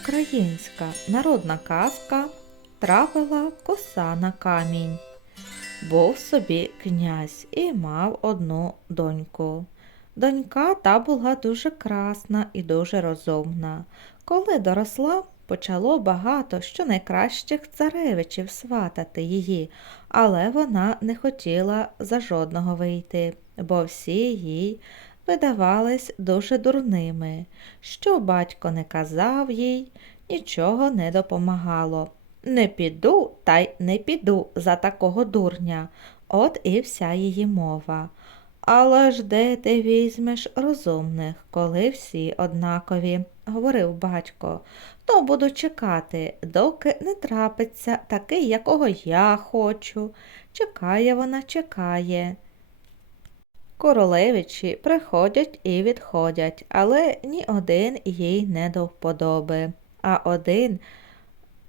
Українська народна казка Трапила коса на камінь. Був собі князь і мав одну доньку. Донька та була дуже красна і дуже розумна. Коли доросла, почало багато що найкращих царевичів сватати її, але вона не хотіла за жодного вийти, бо всі їй видавались дуже дурними. Що батько не казав їй, нічого не допомагало. Не піду та й не піду за такого дурня. От і вся її мова. Але ж де ти візьмеш розумних, коли всі однакові, говорив батько, то буду чекати, доки не трапиться такий, якого я хочу. Чекає вона, чекає. Королевичі приходять і відходять, але ні один їй не до вподоби. А один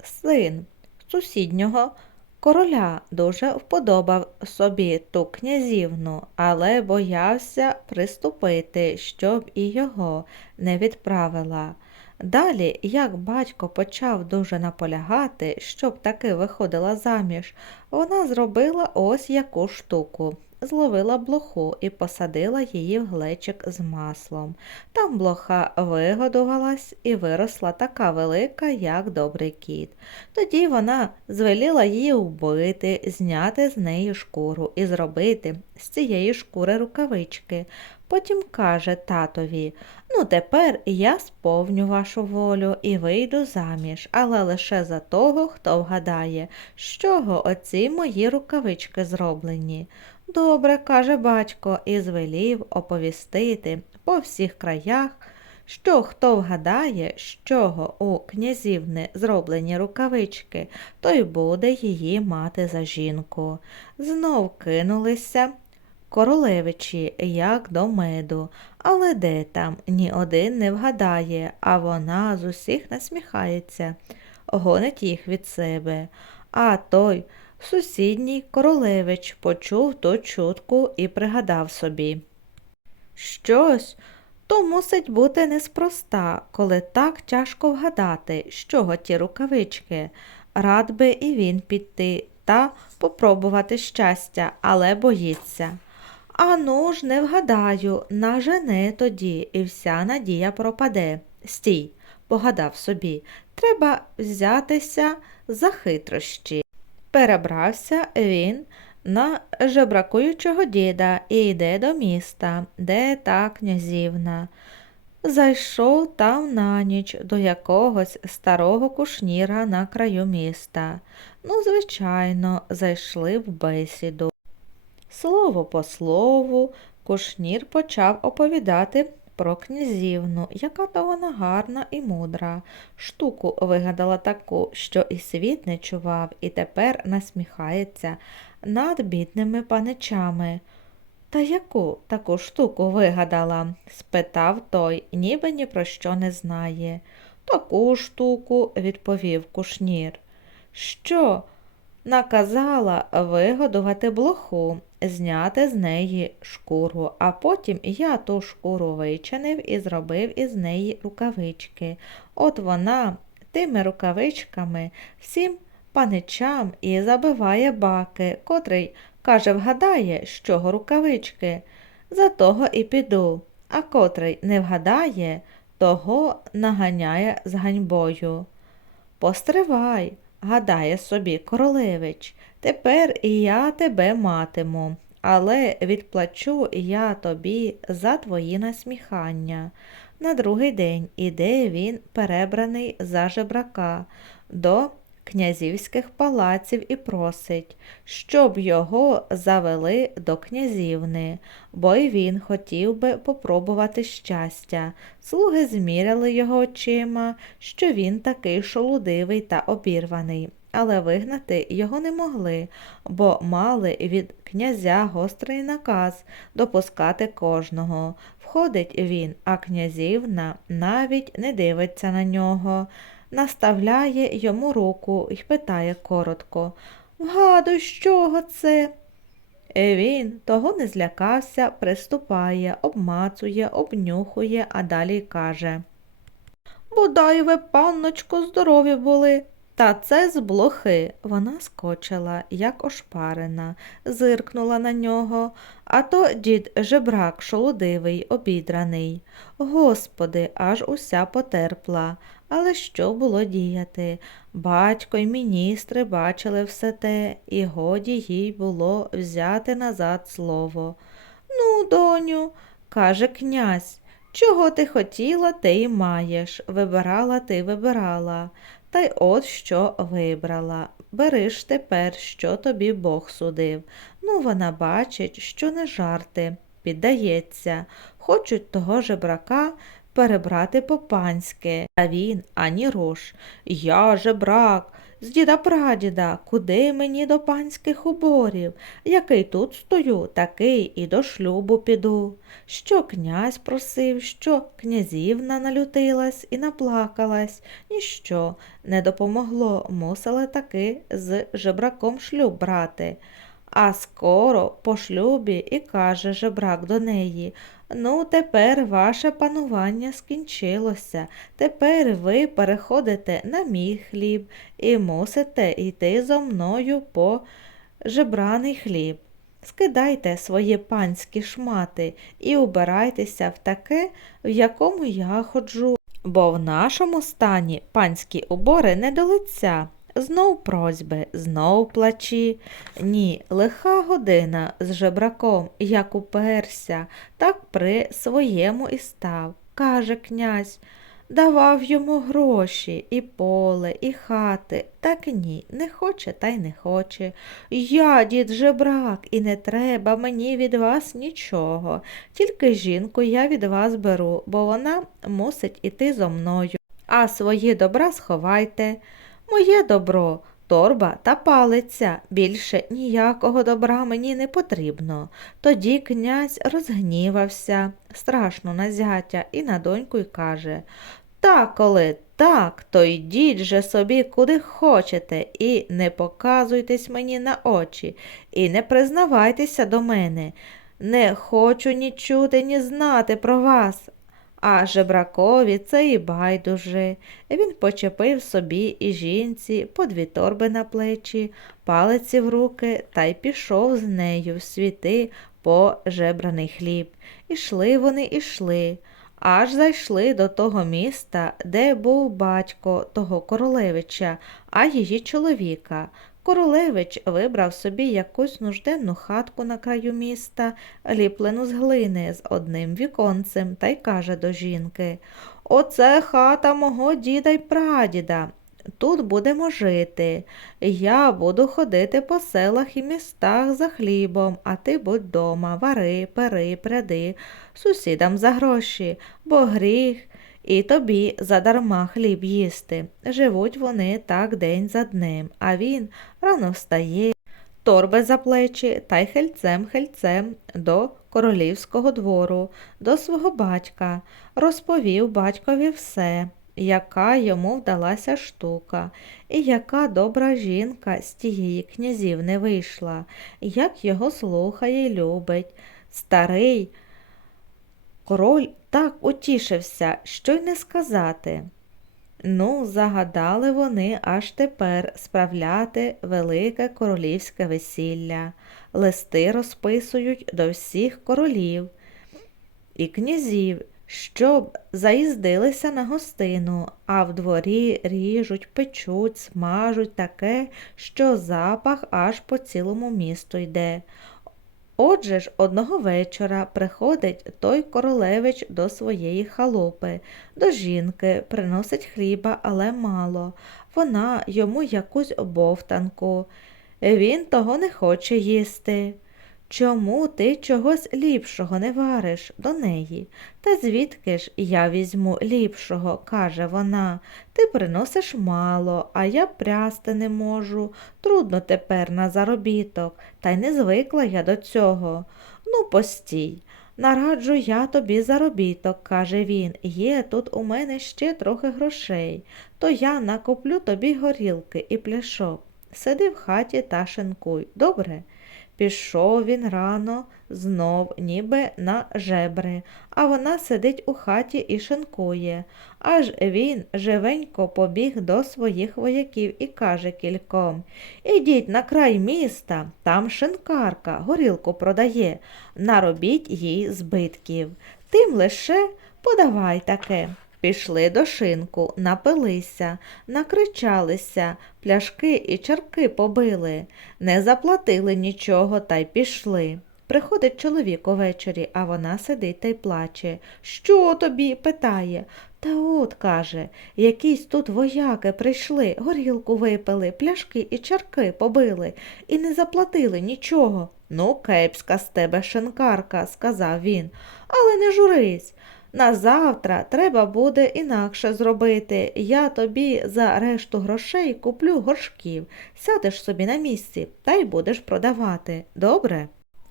син сусіднього короля дуже вподобав собі ту князівну, але боявся приступити, щоб і його не відправила. Далі, як батько почав дуже наполягати, щоб таки виходила заміж, вона зробила ось яку штуку. Зловила блоху і посадила її в глечик з маслом. Там блоха вигодувалась і виросла така велика, як добрий кіт. Тоді вона звеліла її вбити, зняти з неї шкуру і зробити з цієї шкури рукавички. Потім каже татові Ну, тепер я сповню вашу волю і вийду заміж, але лише за того, хто вгадає, з чого оці мої рукавички зроблені. Добре, каже батько, і звелів оповістити по всіх краях, що хто вгадає, з чого у князівни зроблені рукавички, той буде її мати за жінку. Знов кинулися королевичі, як до меду, але де там ні один не вгадає, а вона з усіх насміхається, гонить їх від себе. А той сусідній королевич почув ту чутку і пригадав собі. Щось то мусить бути неспроста, коли так тяжко вгадати, чого ті рукавички. Рад би і він піти та попробувати щастя, але боїться. Ану ж не вгадаю, нажене тоді, і вся надія пропаде. Стій, погадав собі, треба взятися за хитрощі. Перебрався він на жебракуючого діда і йде до міста, де та князівна. Зайшов там на ніч до якогось старого кушніра на краю міста. Ну, звичайно, зайшли в бесіду. Слово по слову, кушнір почав оповідати про князівну, яка то вона гарна і мудра. Штуку вигадала таку, що і світ не чував, і тепер насміхається над бідними паничами. Та яку таку штуку вигадала? спитав той, ніби ні про що не знає. Таку штуку, відповів кушнір. Що? Наказала вигодувати блоху, зняти з неї шкуру, а потім я ту шкуру вичинив і зробив із неї рукавички. От вона тими рукавичками всім паничам і забиває баки, котрий каже, вгадає, з чого рукавички. За того і піду, а котрий не вгадає, того наганяє з ганьбою. Постривай, гадає собі королевич, тепер я тебе матиму, але відплачу я тобі за твої насміхання. На другий день іде він перебраний за жебрака до князівських палаців і просить, щоб його завели до князівни, бо й він хотів би попробувати щастя. Слуги зміряли його очима, що він такий шолудивий та обірваний. Але вигнати його не могли, бо мали від князя гострий наказ допускати кожного. Входить він, а князівна навіть не дивиться на нього наставляє йому руку і питає коротко Вгадуй, з чого це? Він того не злякався, приступає, обмацує, обнюхує, а далі каже Бодай ви, панночко, здорові були. Та це з блохи. Вона скочила, як ошпарена, зиркнула на нього, а то дід жебрак шолодивий, обідраний. Господи, аж уся потерпла. Але що було діяти? Батько й міністри бачили все те, і годі їй було взяти назад слово. Ну, доню, каже князь, чого ти хотіла, те й маєш. Вибирала ти вибирала. Та й от що вибрала. Бери ж тепер, що тобі Бог судив. Ну, вона бачить, що не жарти, піддається. Хочуть того жебрака перебрати по-панськи. А він ані рож. Я жебрак, з діда прадіда, куди мені до панських уборів? Який тут стою, такий і до шлюбу піду. Що князь просив, що князівна налютилась і наплакалась, ніщо не допомогло, мусила таки з жебраком шлюб брати. А скоро по шлюбі і каже жебрак до неї Ну, тепер ваше панування скінчилося. Тепер ви переходите на мій хліб і мусите йти зо мною по жебраний хліб. Скидайте свої панські шмати і убирайтеся в таке, в якому я ходжу, бо в нашому стані панські убори не до лиця. Знов просьби, знов плачі. Ні, лиха година з жебраком, як уперся, так при своєму і став, каже князь. Давав йому гроші, і поле, і хати. Так ні, не хоче та й не хоче. Я, дід жебрак, і не треба мені від вас нічого. Тільки жінку я від вас беру, бо вона мусить іти зо мною. А свої добра сховайте. Моє добро, торба та палиця. Більше ніякого добра мені не потрібно. Тоді князь розгнівався страшно на зятя і на доньку й каже Так, коли так, то йдіть же собі куди хочете, і не показуйтесь мені на очі, і не признавайтеся до мене. Не хочу ні чути, ні знати про вас. А жебракові це і байдуже. Він почепив собі і жінці по дві торби на плечі, палиці в руки та й пішов з нею в світи по жебраний хліб. Ішли вони, ішли, аж зайшли до того міста, де був батько того королевича, а її чоловіка. Королевич вибрав собі якусь нужденну хатку на краю міста, ліплену з глини з одним віконцем, та й каже до жінки Оце хата мого діда й прадіда. Тут будемо жити. Я буду ходити по селах і містах за хлібом, а ти будь дома, вари, пери, пряди, сусідам за гроші, бо гріх. І тобі задарма хліб їсти. Живуть вони так день за днем, а він рано встає, торби за плечі та й хельцем-хельцем до королівського двору, до свого батька, розповів батькові все, яка йому вдалася штука, і яка добра жінка з тієї князівни вийшла, як його слухає й любить. Старий король так утішився, що й не сказати. Ну, загадали вони аж тепер справляти велике королівське весілля, листи розписують до всіх королів і князів, щоб заїздилися на гостину, а в дворі ріжуть, печуть, смажуть таке, що запах аж по цілому місту йде. Отже ж, одного вечора приходить той королевич до своєї халопи, до жінки, приносить хліба, але мало. Вона йому якусь бовтанку. Він того не хоче їсти. Чому ти чогось ліпшого не вариш до неї? Та звідки ж я візьму ліпшого, каже вона. Ти приносиш мало, а я прясти не можу. Трудно тепер на заробіток, та й не звикла я до цього. Ну, постій. Нараджу я тобі заробіток, каже він. Є тут у мене ще трохи грошей, то я накоплю тобі горілки і пляшок. Сиди в хаті та шинкуй. Добре? Пішов він рано знов, ніби на жебри, а вона сидить у хаті і шинкує. Аж він живенько побіг до своїх вояків і каже кільком Ідіть на край міста, там шинкарка горілку продає, наробіть їй збитків. Тим лише подавай таке. Пішли до шинку, напилися, накричалися, пляшки і чарки побили, не заплатили нічого та й пішли. Приходить чоловік увечері, а вона сидить та й плаче. Що тобі? питає. Та от, каже, якісь тут вояки прийшли, горілку випили, пляшки і чарки побили і не заплатили нічого. Ну, кепська з тебе шинкарка, сказав він, але не журись. На завтра треба буде інакше зробити. Я тобі за решту грошей куплю горшків, сядеш собі на місці та й будеш продавати. Добре?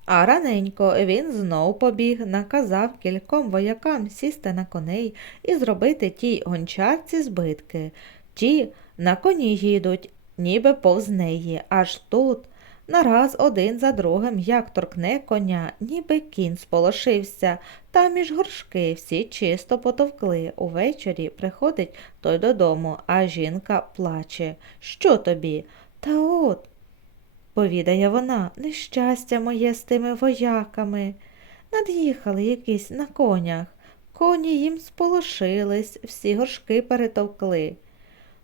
А раненько він знов побіг, наказав кільком воякам сісти на коней і зробити тій гончарці збитки. Ті на коні їдуть, ніби повз неї, аж тут. Нараз один за другим, як торкне коня, ніби кінь сполошився, та між горшки всі чисто потовкли. Увечері приходить той додому, а жінка плаче. Що тобі? Та от, повідає вона, нещастя моє з тими вояками. Над'їхали якісь на конях. Коні їм сполошились, всі горшки перетовкли.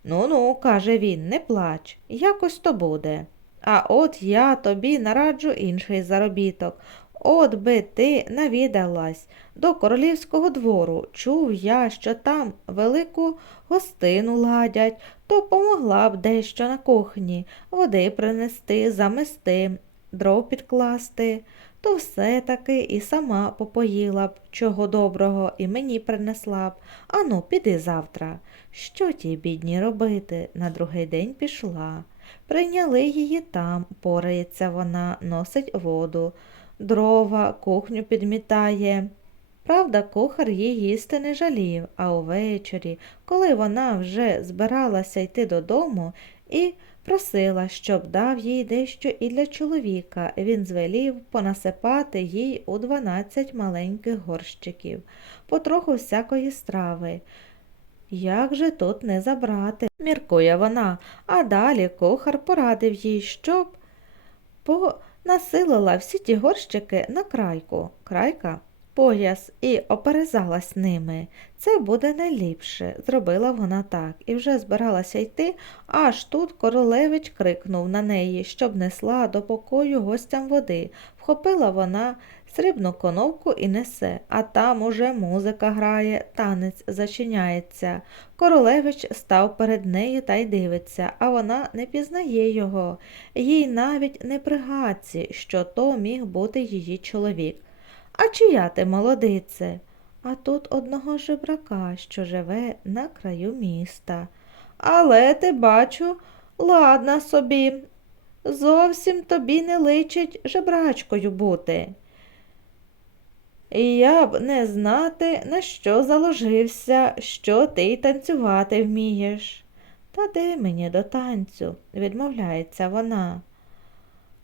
Ну ну, каже він, не плач, якось то буде. А от я тобі нараджу інший заробіток. От би ти навідалась до королівського двору. Чув я, що там велику гостину ладять, то помогла б дещо на кухні, води принести, замести, дров підкласти, то все таки і сама попоїла б, чого доброго, і мені принесла б. Ану, піди завтра. Що тій бідні робити? На другий день пішла. Прийняли її там, порається вона, носить воду, дрова, кухню підмітає. Правда, кухар їй їсти не жалів, а увечері, коли вона вже збиралася йти додому і просила, щоб дав їй дещо і для чоловіка, він звелів понасипати їй у дванадцять маленьких горщиків, потроху всякої страви. Як же тут не забрати? міркує вона, а далі кухар порадив їй, щоб понасилила всі ті горщики на крайку. Крайка пояс і оперезалась ними. Це буде найліпше, зробила вона так, і вже збиралася йти, аж тут королевич крикнув на неї, щоб несла до покою гостям води. Вхопила вона срібну коновку і несе, а там уже музика грає, танець зачиняється. Королевич став перед нею та й дивиться, а вона не пізнає його, їй навіть не пригадці, що то міг бути її чоловік. А чия ти молодице? А тут одного жебрака, що живе на краю міста. Але ти, бачу, ладна собі. Зовсім тобі не личить жебрачкою бути. І я б не знати, на що заложився, що ти й танцювати вмієш. Та де мені до танцю, відмовляється вона.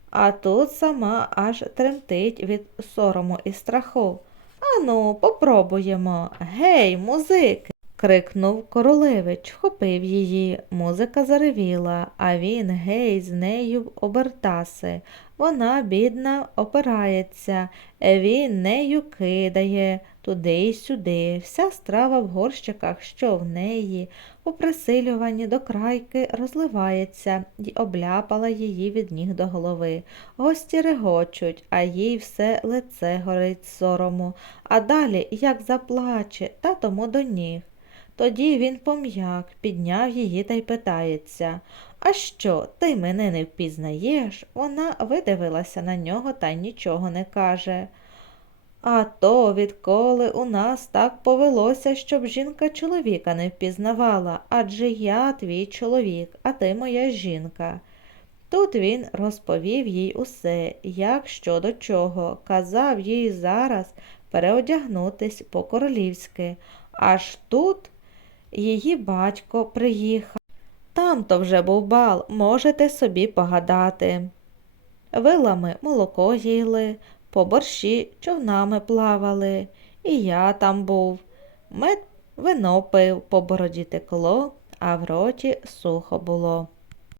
А тут сама аж тремтить від сорому і страху. Ану, попробуємо. Гей, музики. крикнув королевич, вхопив її. Музика заревіла, а він гей з нею обертаси. Вона, бідна, опирається, він нею кидає туди й сюди. Вся страва в горщиках, що в неї, у присилюванні до крайки розливається і обляпала її від ніг до голови. Гості регочуть, а їй все лице горить сорому, а далі як заплаче, та тому до ніг. Тоді він пом'як, підняв її та й питається А що, ти мене не впізнаєш? Вона видивилася на нього та нічого не каже. А то відколи у нас так повелося, щоб жінка чоловіка не впізнавала, адже я твій чоловік, а ти моя жінка. Тут він розповів їй усе, як що до чого, казав їй зараз переодягнутись по королівськи. Аж тут її батько приїхав. Там то вже був бал, можете собі погадати. Вилами молоко їли, по борщі човнами плавали, і я там був. Мед вино пив, по бороді текло, а в роті сухо було.